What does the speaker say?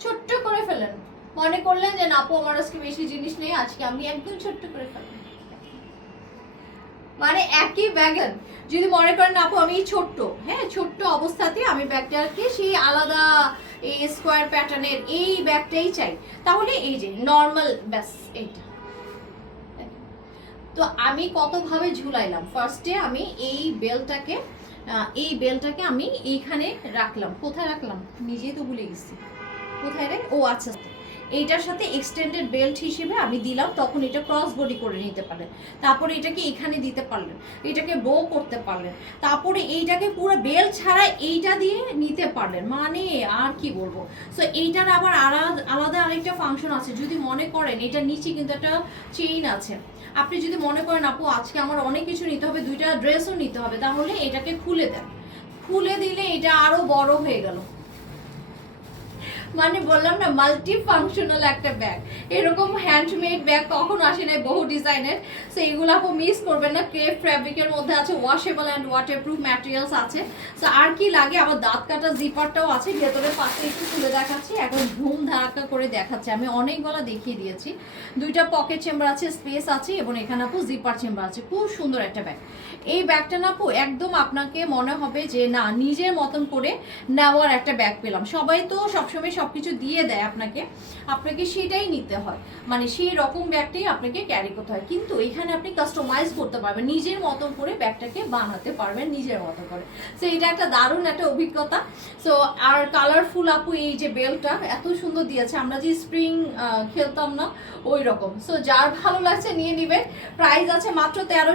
ছোট্ট করে ফেলেন, মনে করলেন যে না আপু আমার আজকে বেশি জিনিস নেই, আজকে আমি একদম ছোট্ট করে ফেলেন, মানে একই ব্যাগ। যদি মনে করেন আপু আমি ছোট্ট, হ্যাঁ ছোট্ট অবস্থাতে আমি ব্যাগটাকে সেই আলাদা এই স্কোয়ার প্যাটার্নের এই ব্যাগটাই চাই, তাহলে এই যে নর্মাল ব্যাস এইটা। তো আমি কতভাবে ঝুলাইলাম, ফার্স্টে আমি এই বেলটাকে আমি এইখানে রাখলাম, কোথায় রাখলাম নিজেই তো ভুলে গেছি, কোথায় রে, ও আচ্ছা এইটার সাথে এক্সটেন্ডেড বেল্ট হিসেবে আমি দিলাম, তখন এটা ক্রস বডি করে নিতে পারলেন। তারপরে এটাকে এখানে দিতে পারলেন, এটাকে বো করতে পারলেন, তারপরে এইটাকে পুরো বেল্ট ছাড়া এইটা দিয়ে নিতে পারলেন, মানে আর কি বলবো। সো এইটার আবার আলাদা আলাদা আরেকটা ফাংশন আছে, যদি মনে করেন এটার নিচে কিন্তু একটা চেইন আছে, আপনি যদি মনে করেন আপু আজকে আমার অনেক কিছু নিতে হবে, দুইটা ড্রেসও নিতে হবে, তাহলে এটাকে খুলে দেন, খুলে দিলে এটা আরো বড় হয়ে গেল। মানে বললাম না মাল্টি ফাংশনাল একটা ব্যাগ, এরকম হ্যান্ডমেড ব্যাগ কখনো আসে নাই বহু ডিজাইনের। সো এগুলো আপু মিস করবেন না, ক্রেপ ফ্যাব্রিকের মধ্যে আছে, ওয়াশেবল অ্যান্ড ওয়াটারপ্রুফ ম্যাটেরিয়ালস আছে। সো আর কি লাগে, আবার দাঁত কাটা জিপারটাও আছে, ভেতরের পাশে একটু খুলে দেখাচ্ছি, এখন ধুম ধারাক্কা করে দেখাচ্ছি, আমি অনেক গলা দেখিয়ে দিয়েছি। দুইটা পকেট চেম্বার আছে, স্পেস আছে, এবং এখানে আপু জিপার চেম্বার আছে, খুব সুন্দর একটা ব্যাগ। এই ব্যাগটা না আপু একদম আপনাকে মনে হবে যে না নিজের মতন করে নেওয়ার একটা ব্যাগ পেলাম। সবাই তো সবসময় সবকিছু দিয়ে দেয় আপনাকে, আপনাকে সেটাই নিতে হয়, মানে সেই রকম ব্যাগটাই আপনাকে ক্যারি করতে হয়, কিন্তু এখানে আপনি কাস্টমাইজ করতে পারবেন, নিজের মতন করে ব্যাগটাকে বানাতে পারবেন নিজের মতো করে। সো এটা একটা দারুণ একটা অভিজ্ঞতা। সো আর কালারফুল আপু এই যে বেল্টটা এত সুন্দর দিয়েছে, আমরা যে স্প্রিং খেলতাম না ওই রকম। সো যার ভালো লাগছে নিয়ে নিবেন, প্রাইস আছে মাত্র 1300